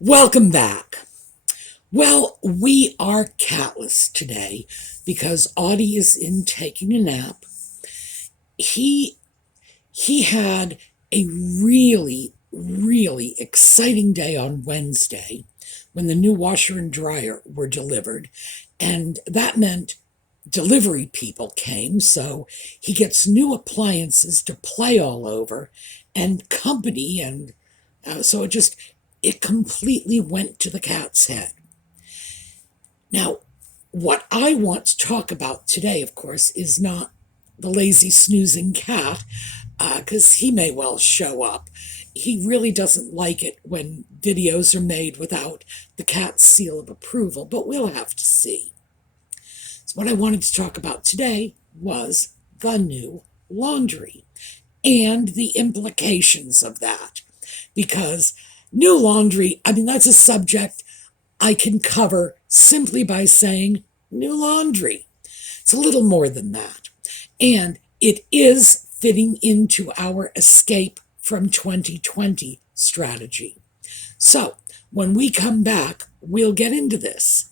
Welcome back. Well, we are catless today because Audie is in taking a nap. He had a really exciting day on Wednesday when the new washer and dryer were delivered, and that meant delivery people came, so he gets new appliances to play all over and company, and so it completely went to the cat's head. Now, what I want to talk about today, of course, is not the lazy snoozing cat, because he may well show up. He really doesn't like it when videos are made without the cat's seal of approval, but we'll have to see. So what I wanted to talk about today was the new laundry and the implications of that. Because new laundry, that's a subject I can cover simply by saying new laundry. It's a little more than that. And it is fitting into our escape from 2020 strategy. So when we come back, we'll get into this.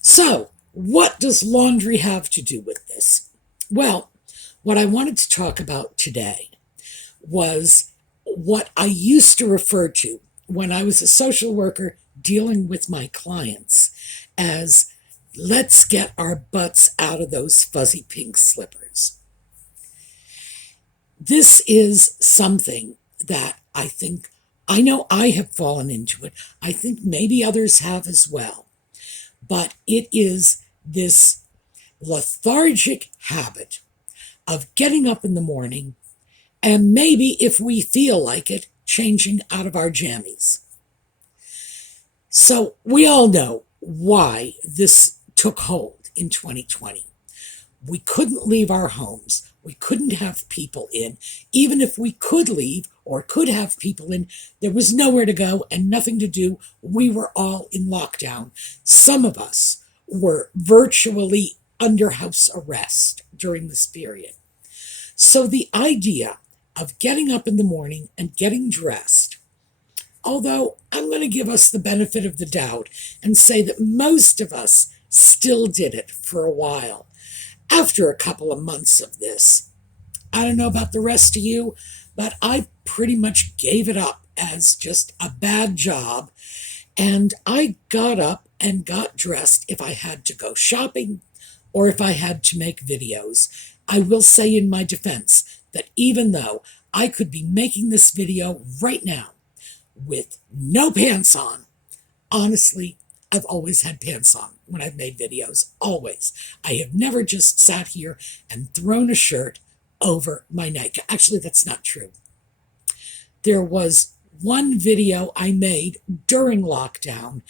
So, what does laundry have to do with this? Well, what I wanted to talk about today was what I used to refer to when I was a social worker dealing with my clients as let's get our butts out of those fuzzy pink slippers. This is something that I know I have fallen into it. I think maybe others have as well. But it is this lethargic habit of getting up in the morning and maybe, if we feel like it, changing out of our jammies. So we all know why this took hold in 2020. We couldn't leave our homes. We couldn't have people in. Even if we could leave or could have people in, there was nowhere to go and nothing to do. We were all in lockdown. Some of us were virtually under house arrest during this period. So the idea of getting up in the morning and getting dressed, although I'm going to give us the benefit of the doubt and say that most of us still did it for a while. After a couple of months of this, I don't know about the rest of you, but I pretty much gave it up as just a bad job. And I got up and got dressed if I had to go shopping or if I had to make videos. I will say in my defense that even though I could be making this video right now with no pants on, honestly, I've always had pants on when I've made videos, always. I have never just sat here and thrown a shirt over my neck. Actually, that's not true. There was one video I made during lockdown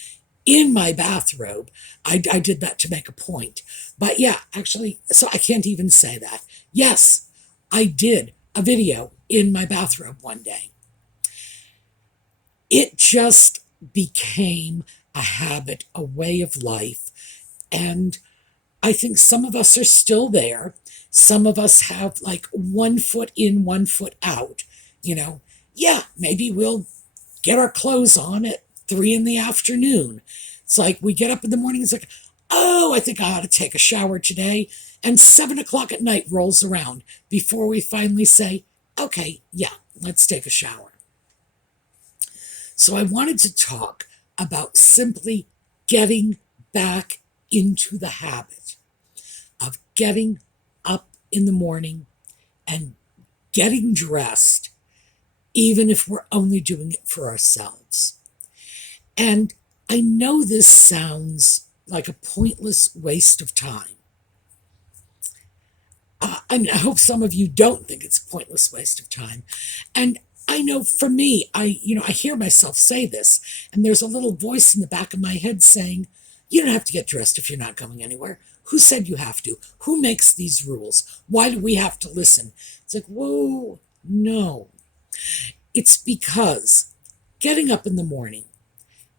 in my bathrobe. I did that to make a point. But yeah, actually, so I can't even say that. Yes, I did a video in my bathrobe one day. It just became a habit, a way of life. And I think some of us are still there. Some of us have like 1 foot in, 1 foot out. Yeah, maybe we'll get our clothes on at 3 p.m. It's like we get up in the morning, it's like, oh, I think I ought to take a shower today. And 7 o'clock at night rolls around before we finally say, okay, yeah, let's take a shower. So I wanted to talk about simply getting back into the habit of getting up in the morning and getting dressed, even if we're only doing it for ourselves. And I know this sounds like a pointless waste of time. I hope some of you don't think it's a pointless waste of time. And I know for me, I hear myself say this, and there's a little voice in the back of my head saying, you don't have to get dressed if you're not going anywhere. Who said you have to? Who makes these rules? Why do we have to listen? It's like, whoa, no. It's because getting up in the morning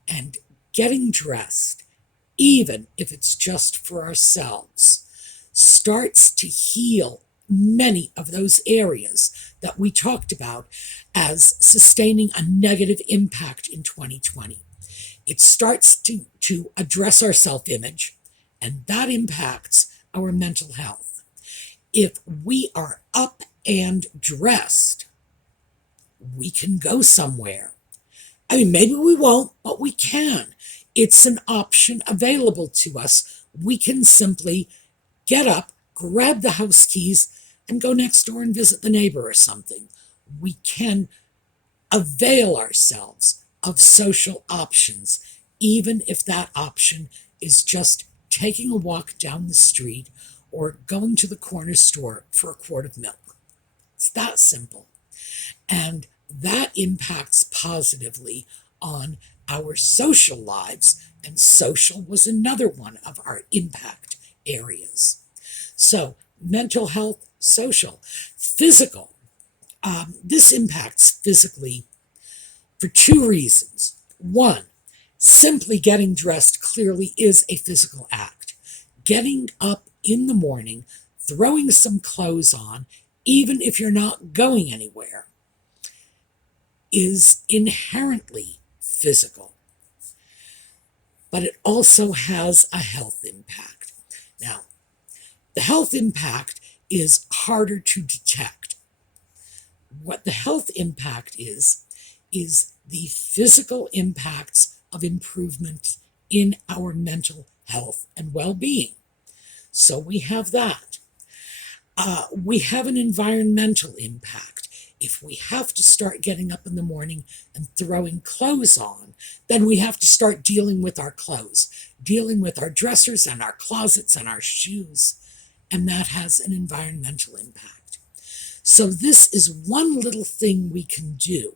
and getting dressed, even if it's just for ourselves, starts to heal many of those areas that we talked about as sustaining a negative impact in 2020. It starts to address our self-image, and that impacts our mental health. If we are up and dressed, we can go somewhere. I mean, maybe we won't, but we can. It's an option available to us. We can simply get up, grab the house keys, and go next door and visit the neighbor or something. We can avail ourselves of social options, even if that option is just taking a walk down the street or going to the corner store for a quart of milk. It's that simple. And that impacts positively on our social lives, and social was another one of our impact areas. So mental health, social, physical. This impacts physically for two reasons. One, simply getting dressed clearly is a physical act. Getting up in the morning, throwing some clothes on, even if you're not going anywhere, is inherently physical. But it also has a health impact. Now, the health impact is harder to detect. What the health impact is the physical impacts of improvement in our mental health and well-being. So we have that. We have an environmental impact. If we have to start getting up in the morning and throwing clothes on, then we have to start dealing with our clothes, dealing with our dressers and our closets and our shoes, and that has an environmental impact. So this is one little thing we can do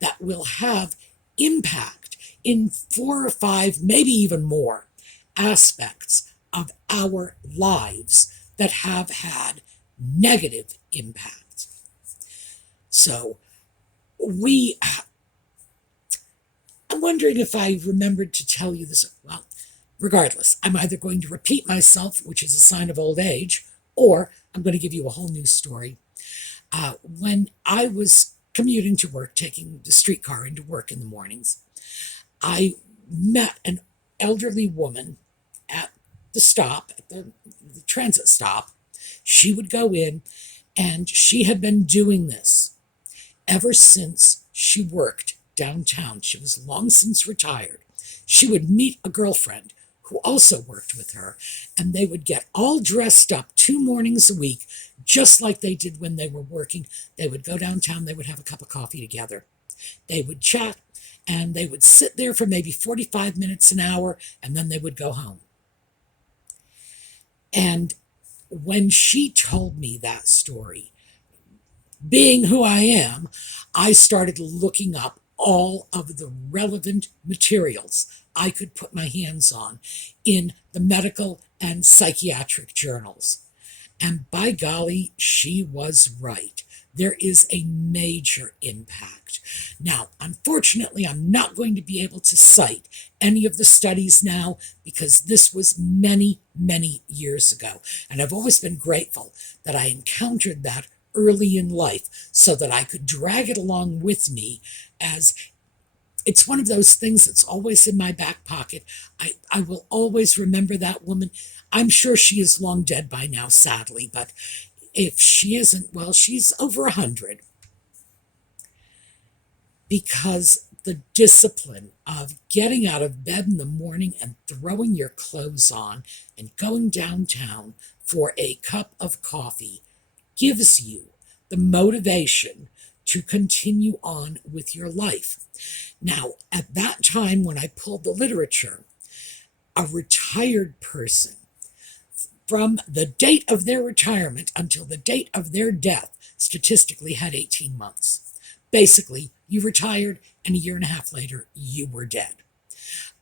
that will have impact in 4 or 5, maybe even more aspects of our lives that have had negative impact. So I'm wondering if I remembered to tell you this. Well, regardless, I'm either going to repeat myself, which is a sign of old age, or I'm going to give you a whole new story. When I was commuting to work, taking the streetcar into work in the mornings, I met an elderly woman at the stop, at the transit stop. She would go in, and she had been doing this ever since she worked downtown. She was long since retired. She would meet a girlfriend who also worked with her, and they would get all dressed up 2 mornings a week, just like they did when they were working. They would go downtown, they would have a cup of coffee together. They would chat, and they would sit there for maybe 45 minutes, an hour, and then they would go home. And when she told me that story, being who I am, I started looking up all of the relevant materials I could put my hands on in the medical and psychiatric journals. And by golly, she was right. There is a major impact. Now, unfortunately, I'm not going to be able to cite any of the studies now because this was many, many years ago. And I've always been grateful that I encountered that early in life so that I could drag it along with me, as it's one of those things that's always in my back pocket. I will always remember that woman. I'm sure she is long dead by now, sadly, but if she isn't, well, she's over 100. Because the discipline of getting out of bed in the morning and throwing your clothes on and going downtown for a cup of coffee gives you the motivation to continue on with your life. Now, at that time when I pulled the literature, a retired person, from the date of their retirement until the date of their death, statistically had 18 months. Basically, you retired, and a year and a half later, you were dead.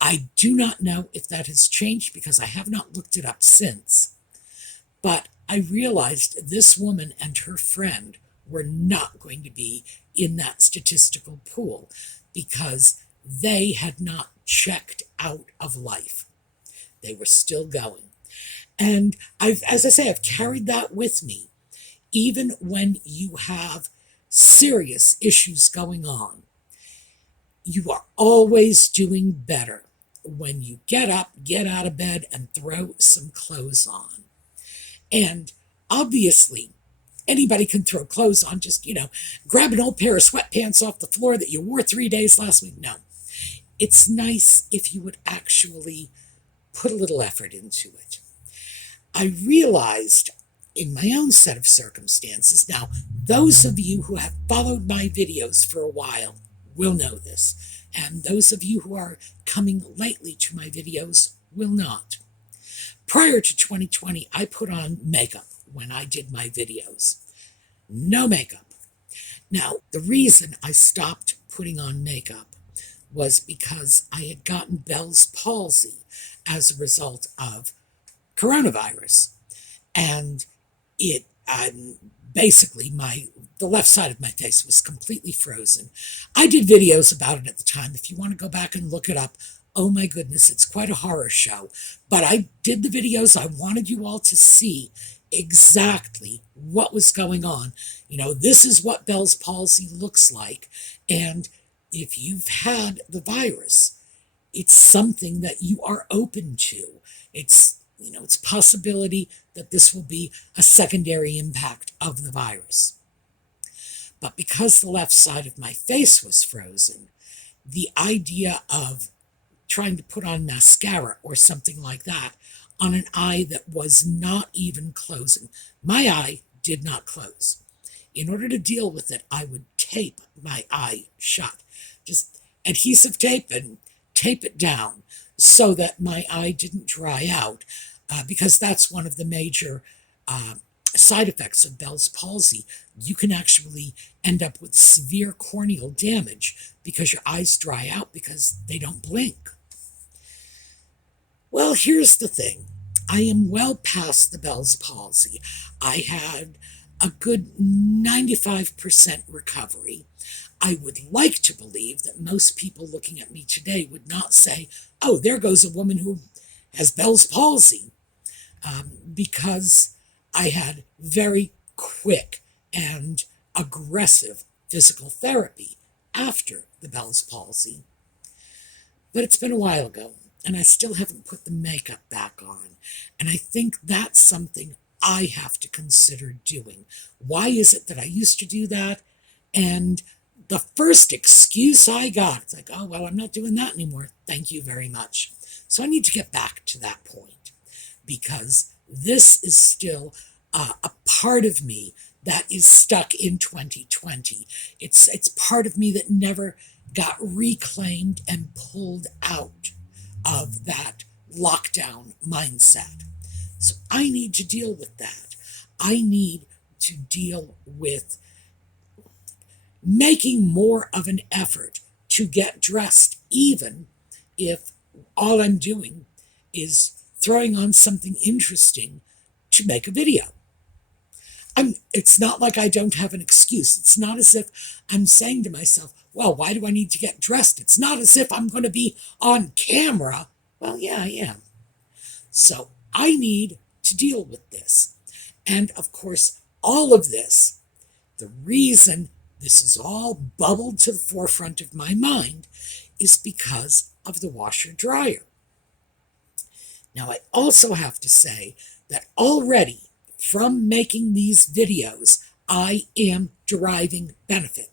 I do not know if that has changed because I have not looked it up since. But I realized this woman and her friend were not going to be in that statistical pool because they had not checked out of life. They were still going. And as I say, I've carried that with me. Even when you have serious issues going on, you are always doing better when you get up, get out of bed, and throw some clothes on. And obviously, anybody can throw clothes on, just, grab an old pair of sweatpants off the floor that you wore 3 days last week. No. It's nice if you would actually put a little effort into it. I realized in my own set of circumstances, now, those of you who have followed my videos for a while will know this, and those of you who are coming lately to my videos will not. Prior to 2020, I put on makeup when I did my videos. No makeup. Now, the reason I stopped putting on makeup was because I had gotten Bell's palsy as a result of coronavirus. And it basically, the left side of my face was completely frozen. I did videos about it at the time. If you want to go back and look it up, oh my goodness, it's quite a horror show. But I did the videos. I wanted you all to see exactly what was going on. This is what Bell's palsy looks like. And if you've had the virus, it's something that you are open to. It's a possibility that this will be a secondary impact of the virus. But because the left side of my face was frozen, the idea of trying to put on mascara or something like that on an eye that was not even closing, my eye did not close. In order to deal with it, I would tape my eye shut. Just adhesive tape and tape it down so that my eye didn't dry out, because that's one of the major side effects of Bell's palsy. You can actually end up with severe corneal damage because your eyes dry out because they don't blink. Well, here's the thing. I am well past the Bell's palsy. I had a good 95% recovery. I would like to believe that most people looking at me today would not say, oh, there goes a woman who has Bell's palsy, because I had very quick and aggressive physical therapy after the Bell's palsy. But it's been a while ago, and I still haven't put the makeup back on. And I think that's something I have to consider doing. Why is it that I used to do that? And the first excuse I got, it's like, oh, well, I'm not doing that anymore. Thank you very much. So I need to get back to that point, because this is still a part of me that is stuck in 2020. It's part of me that never got reclaimed and pulled out of that lockdown mindset. So I need to deal with that. I need to deal with making more of an effort to get dressed, even if all I'm doing is throwing on something interesting to make a video. It's not like I don't have an excuse. It's not as if I'm saying to myself, well, why do I need to get dressed? It's not as if I'm going to be on camera. Well, yeah, I am. So I need to deal with this. And of course, all of this, the reason this is all bubbled to the forefront of my mind is because of the washer dryer. Now, I also have to say that already from making these videos, I am deriving benefit.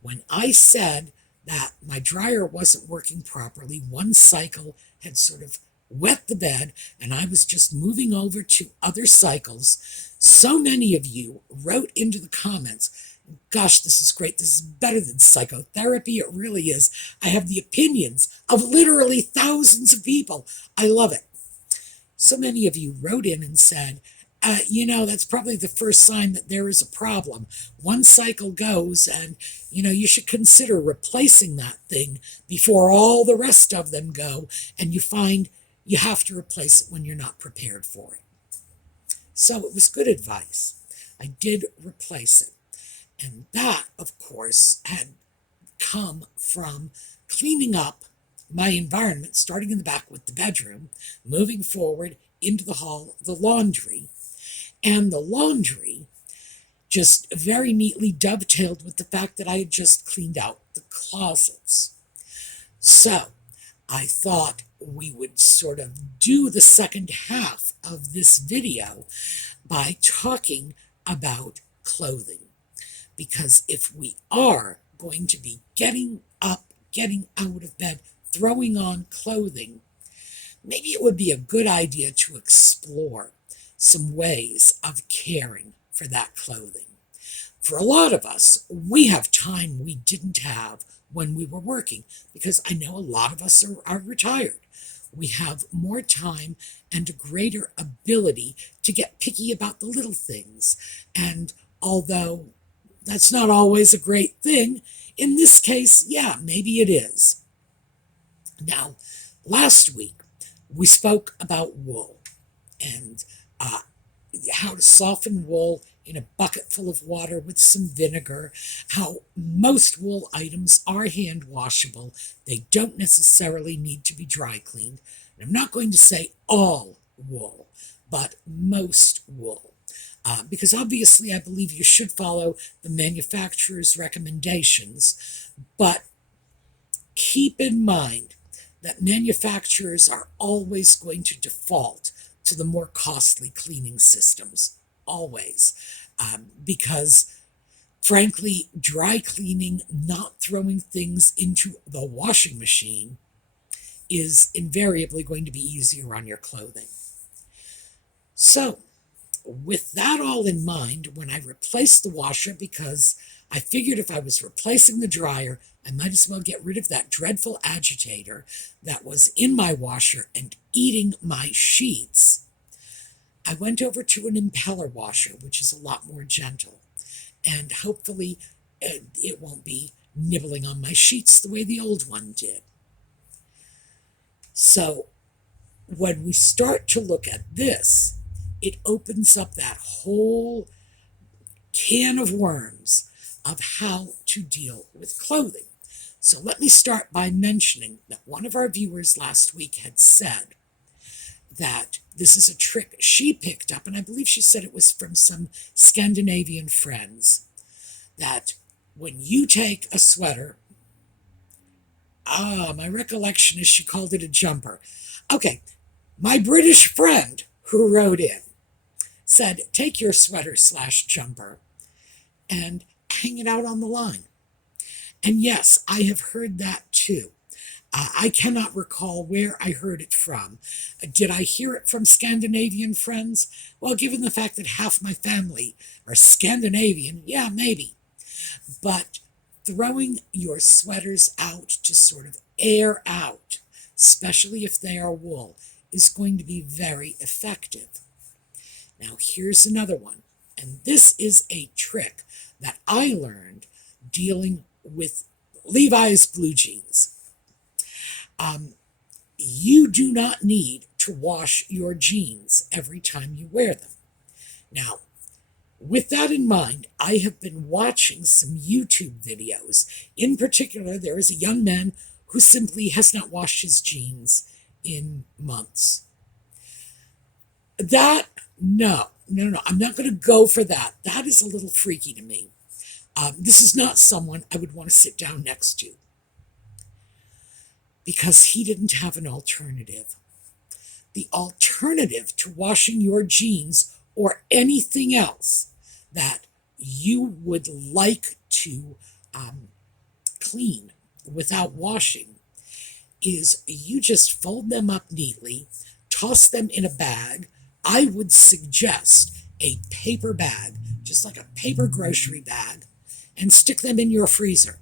When I said that my dryer wasn't working properly, one cycle had sort of wet the bed, and I was just moving over to other cycles, so many of you wrote into the comments, gosh, this is great. This is better than psychotherapy. It really is. I have the opinions of literally thousands of people. I love it. So many of you wrote in and said, that's probably the first sign that there is a problem. One cycle goes, and, you should consider replacing that thing before all the rest of them go, and you find you have to replace it when you're not prepared for it. So it was good advice. I did replace it. And that, of course, had come from cleaning up my environment, starting in the back with the bedroom, moving forward into the hall, the laundry. And the laundry just very neatly dovetailed with the fact that I had just cleaned out the closets. So I thought we would sort of do the second half of this video by talking about clothing. Because if we are going to be getting up, getting out of bed, throwing on clothing, maybe it would be a good idea to explore some ways of caring for that clothing. For a lot of us, we have time we didn't have when we were working, because I know a lot of us are retired. We have more time and a greater ability to get picky about the little things. And although that's not always a great thing, in this case, yeah, maybe it is. Now, last week, we spoke about wool and how to soften wool in a bucket full of water with some vinegar, how most wool items are hand washable. They don't necessarily need to be dry cleaned. And I'm not going to say all wool, but most wool. Because obviously I believe you should follow the manufacturer's recommendations, but keep in mind that manufacturers are always going to default to the more costly cleaning systems, always, because frankly, dry cleaning, not throwing things into the washing machine, is invariably going to be easier on your clothing. So, with that all in mind, when I replaced the washer, because I figured if I was replacing the dryer, I might as well get rid of that dreadful agitator that was in my washer and eating my sheets, I went over to an impeller washer, which is a lot more gentle. And hopefully it won't be nibbling on my sheets the way the old one did. So when we start to look at this, it opens up that whole can of worms of how to deal with clothing. So let me start by mentioning that one of our viewers last week had said that this is a trick she picked up, and I believe she said it was from some Scandinavian friends, that when you take a sweater, my recollection is she called it a jumper. Okay, my British friend who wrote in said, take your sweater/jumper and hang it out on the line. And yes, I have heard that too. I cannot recall where I heard it from. Did I hear it from Scandinavian friends? Well, given the fact that half my family are Scandinavian, yeah, maybe. But throwing your sweaters out to sort of air out, especially if they are wool, is going to be very effective. Now, here's another one. And this is a trick that I learned dealing with Levi's blue jeans. You do not need to wash your jeans every time you wear them. Now, with that in mind, I have been watching some YouTube videos. In particular, there is a young man who simply has not washed his jeans in months. No, I'm not going to go for that. That is a little freaky to me. This is not someone I would want to sit down next to, because he didn't have an alternative. The alternative to washing your jeans or anything else that you would like to clean without washing is you just fold them up neatly, toss them in a bag. I would suggest a paper bag, just like a paper grocery bag, and stick them in your freezer.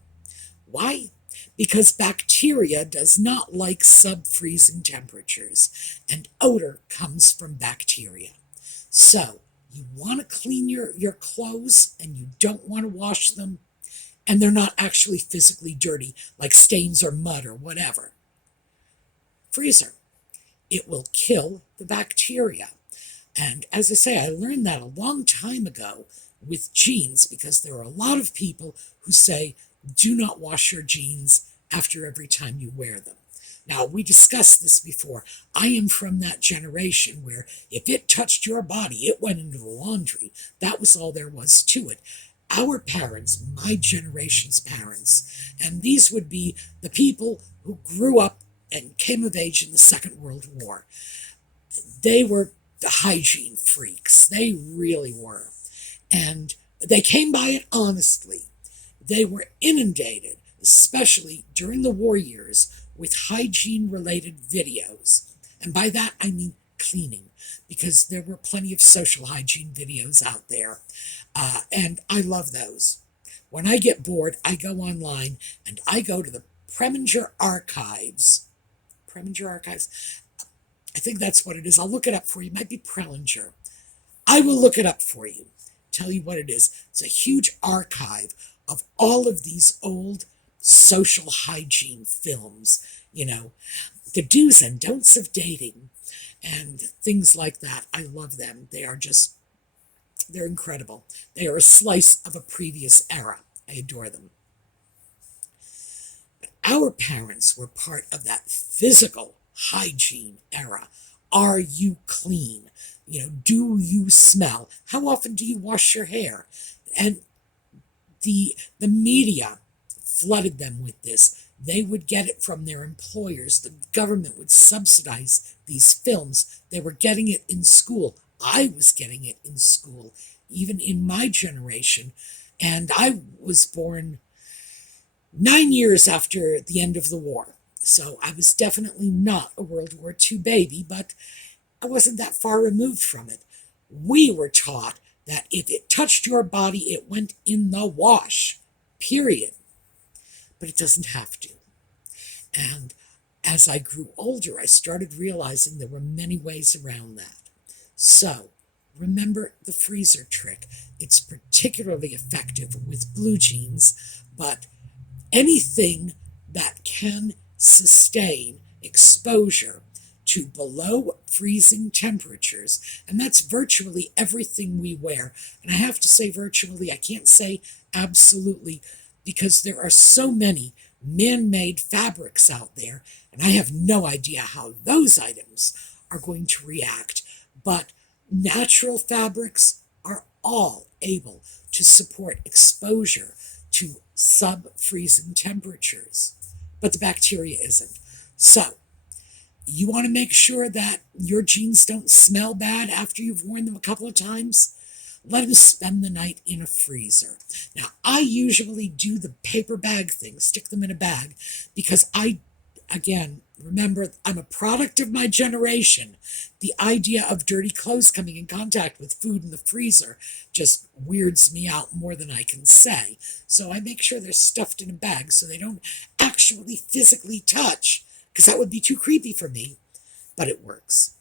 Why? Because bacteria does not like sub-freezing temperatures, and odor comes from bacteria. So you want to clean your clothes and you don't want to wash them, and they're not actually physically dirty, like stains or mud or whatever. Freezer. It will kill the bacteria. And as I say, I learned that a long time ago with jeans, because there are a lot of people who say, do not wash your jeans after every time you wear them. Now, we discussed this before. I am from that generation where if it touched your body, it went into the laundry. That was all there was to it. Our parents, my generation's parents, and these would be the people who grew up and came of age in the Second World War. They were the hygiene freaks. They really were. And they came by it honestly. They were inundated, especially during the war years, with hygiene-related videos. And by that, I mean cleaning, because there were plenty of social hygiene videos out there. And I love those. When I get bored, I go online and I go to the Preminger Archives. Preminger Archives? I think that's what it is. I'll look it up for you. It might be Prelinger. I will look it up for you. Tell you what it is. It's a huge archive of all of these old social hygiene films, the do's and don'ts of dating and things like that. I love them. They're incredible. They are a slice of a previous era. I adore them. But our parents were part of that physical hygiene era. Are you clean? Do you smell? How often do you wash your hair? And the media flooded them with this. They would get it from their employers. The government would subsidize these films. They were getting it in school. I was getting it in school, even in my generation. And I was born 9 years after the end of the war. So I was definitely not a World War II baby, but I wasn't that far removed from it. We were taught that if it touched your body, it went in the wash, period. But it doesn't have to. And as I grew older, I started realizing there were many ways around that. So remember the freezer trick. It's particularly effective with blue jeans, but anything that can sustain exposure to below freezing temperatures, and that's virtually everything we wear. And I have to say virtually, I can't say absolutely, because there are so many man-made fabrics out there, and I have no idea how those items are going to react. But natural fabrics are all able to support exposure to sub-freezing temperatures, but the bacteria isn't. So you want to make sure that your jeans don't smell bad after you've worn them a couple of times? Let them spend the night in a freezer. Now, I usually do the paper bag thing, stick them in a bag, because again, remember, I'm a product of my generation. The idea of dirty clothes coming in contact with food in the freezer just weirds me out more than I can say. So I make sure they're stuffed in a bag so they don't actually physically touch, because that would be too creepy for me. But it works.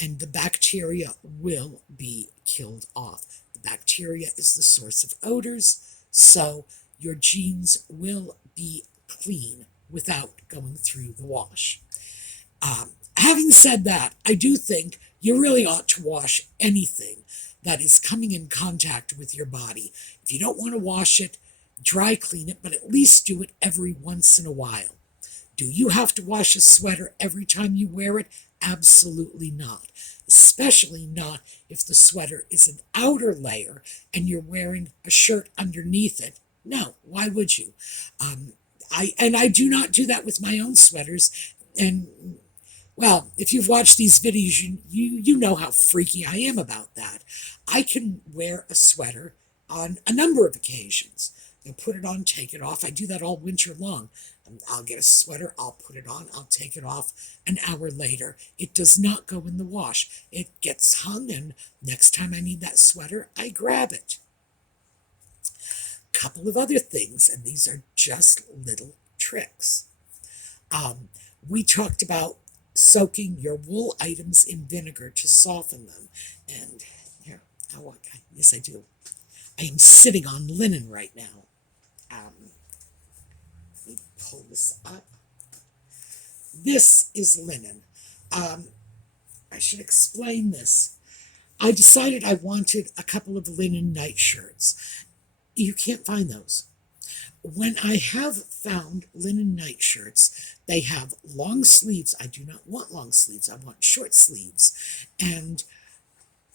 And the bacteria will be killed off. The bacteria is the source of odors, so your jeans will be clean without going through the wash. Having said that, I do think you really ought to wash anything that is coming in contact with your body. If you don't want to wash it, dry clean it, but at least do it every once in a while. Do you have to wash a sweater every time you wear it? Absolutely not. Especially not if the sweater is an outer layer and you're wearing a shirt underneath it. No, why would you? I do not do that with my own sweaters. And, well, if you've watched these videos, you know how freaky I am about that. I can wear a sweater on a number of occasions. Put it on, take it off. I do that all winter long. I'll get a sweater, I'll put it on, I'll take it off an hour later. It does not go in the wash. It gets hung, and next time I need that sweater, I grab it. Couple of other things, and these are just little tricks. We talked about soaking your wool items in vinegar to soften them. And here, Yes, I do. I am sitting on linen right now. Let me pull this up. This is linen. I should explain this. I decided I wanted a couple of linen nightshirts. You can't find those. When I have found linen nightshirts, they have long sleeves. I do not want long sleeves. I want short sleeves. And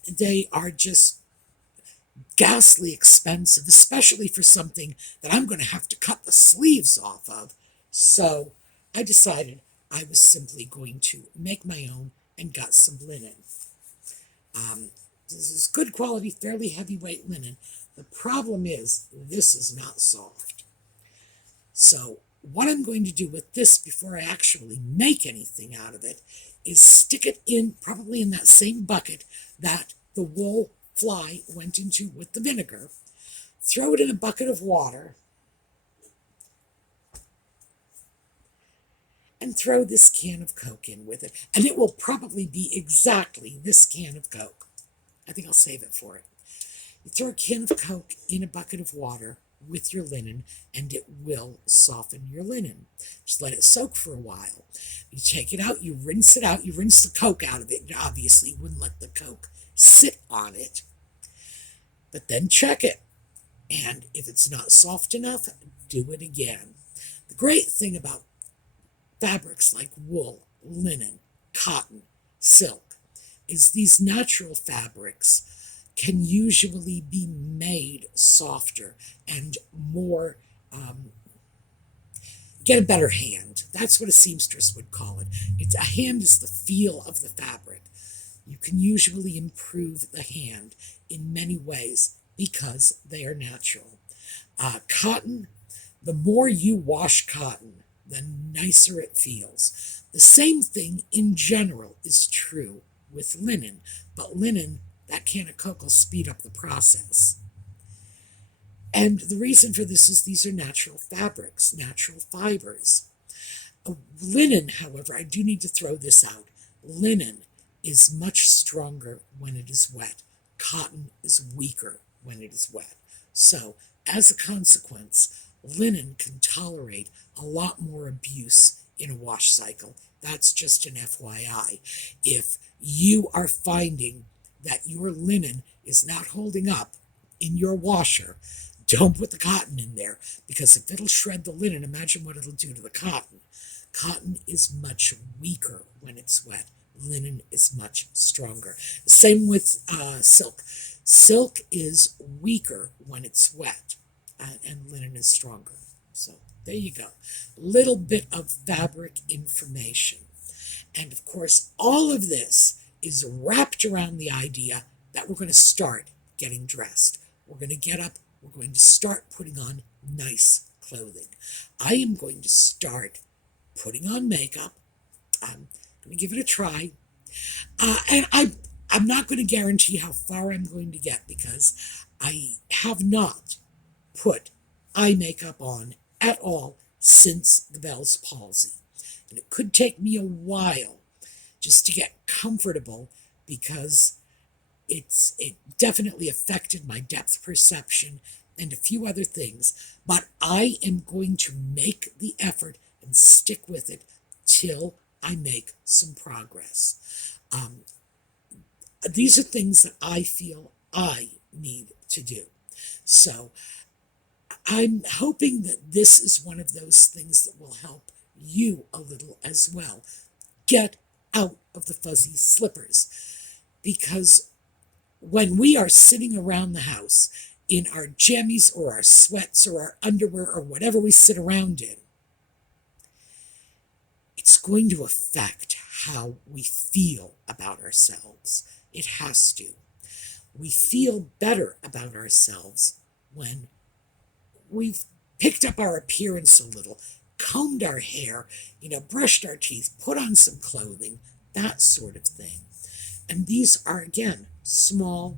they are just ghastly expensive, especially for something that I'm going to have to cut the sleeves off of. So I decided I was simply going to make my own and got some linen. This is good quality, fairly heavyweight linen. The problem is this is not soft. So what I'm going to do with this before I actually make anything out of it is stick it in, probably in that same bucket that the wool fly went into with the vinegar, throw it in a bucket of water, and throw this can of Coke in with it. And it will probably be exactly this can of Coke. I think I'll save it for it. You throw a can of Coke in a bucket of water with your linen, and it will soften your linen. Just let it soak for a while. You take it out, you rinse it out, you rinse the Coke out of it. And obviously, you wouldn't let the Coke sit on it. But then check it. And if it's not soft enough, do it again. The great thing about fabrics like wool, linen, cotton, silk is these natural fabrics can usually be made softer and more, get a better hand. That's what a seamstress would call it. A hand is the feel of the fabric. You can usually improve the hand in many ways because they are natural. Cotton, the more you wash cotton, the nicer it feels. The same thing in general is true with linen, but linen, that can of Coke will speed up the process. And the reason for this is these are natural fabrics, natural fibers. Linen, however, I do need to throw this out. Linen is much stronger when it is wet. Cotton is weaker when it is wet. So, as a consequence, linen can tolerate a lot more abuse in a wash cycle. That's just an FYI. If you are finding that your linen is not holding up in your washer, don't put the cotton in there, because if it'll shred the linen, imagine what it'll do to the cotton. Cotton is much weaker when it's wet. Linen is much stronger. Same with silk. Silk is weaker when it's wet, and linen is stronger. So there you go. Little bit of fabric information. And of course, all of this is wrapped around the idea that we're going to start getting dressed. We're going to get up. We're going to start putting on nice clothing. I am going to start putting on makeup. I'm going to give it a try. And I'm not going to guarantee how far I'm going to get, because I have not put eye makeup on at all since the Bell's palsy. And it could take me a while just to get comfortable, because it definitely affected my depth perception and a few other things. But I am going to make the effort and stick with it till I make some progress. These are things that I feel I need to do. So I'm hoping that this is one of those things that will help you a little as well. Get out of the fuzzy slippers, because when we are sitting around the house in our jammies or our sweats or our underwear or whatever we sit around in, it's going to affect how we feel about ourselves. It has to. We feel better about ourselves when we've picked up our appearance a little, combed our hair, brushed our teeth, put on some clothing, that sort of thing. And these are, again, small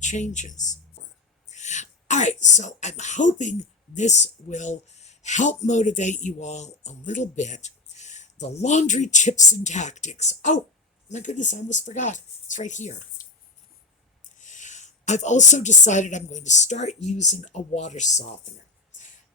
changes. All right, so I'm hoping this will help motivate you all a little bit. The laundry tips and tactics. Oh, my goodness, I almost forgot. It's right here. I've also decided I'm going to start using a water softener.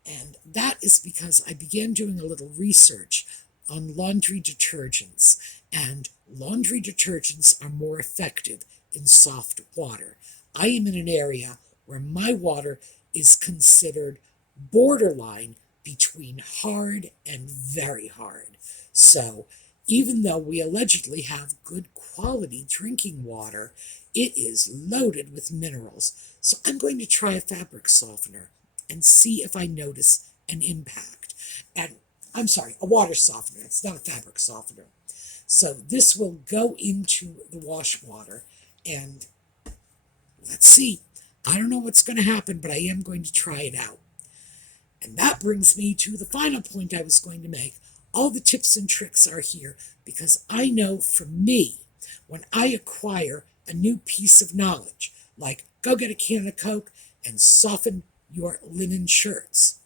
And that is because I began doing a little research on laundry detergents, and laundry detergents are more effective in soft water. I am in an area where my water is considered borderline between hard and very hard. So even though we allegedly have good quality drinking water, it is loaded with minerals. So I'm going to try a fabric softener and see if I notice an impact. And I'm sorry, a water softener. It's not a fabric softener. So this will go into the wash water, and let's see. I don't know what's going to happen, but I am going to try it out. And that brings me to the final point I was going to make. All the tips and tricks are here because I know for me, when I acquire a new piece of knowledge, like go get a can of Coke and soften your linen shirts,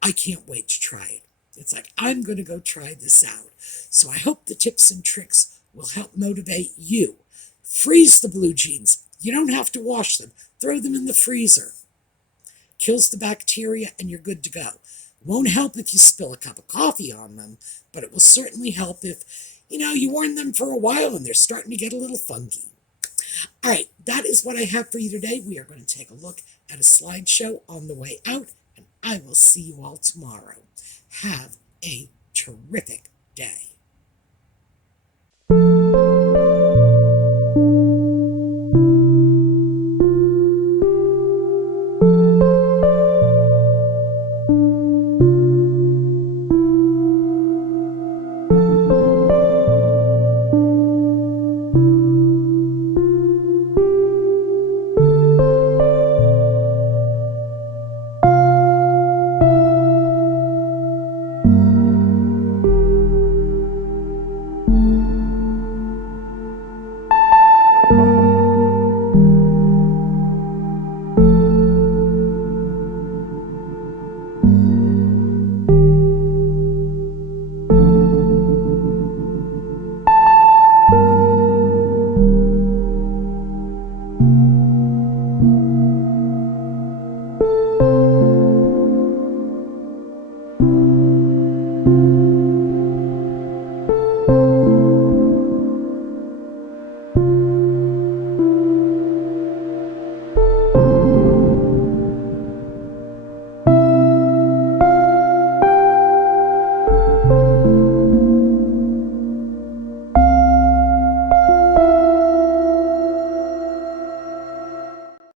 I can't wait to try it. It's like, I'm going to go try this out. So I hope the tips and tricks will help motivate you. Freeze the blue jeans. You don't have to wash them. Throw them in the freezer. Kills the bacteria and you're good to go. Won't help if you spill a cup of coffee on them, but it will certainly help if, you worn them for a while and they're starting to get a little funky. All right, that is what I have for you today. We are going to take a look at a slideshow on the way out, and I will see you all tomorrow. Have a terrific day.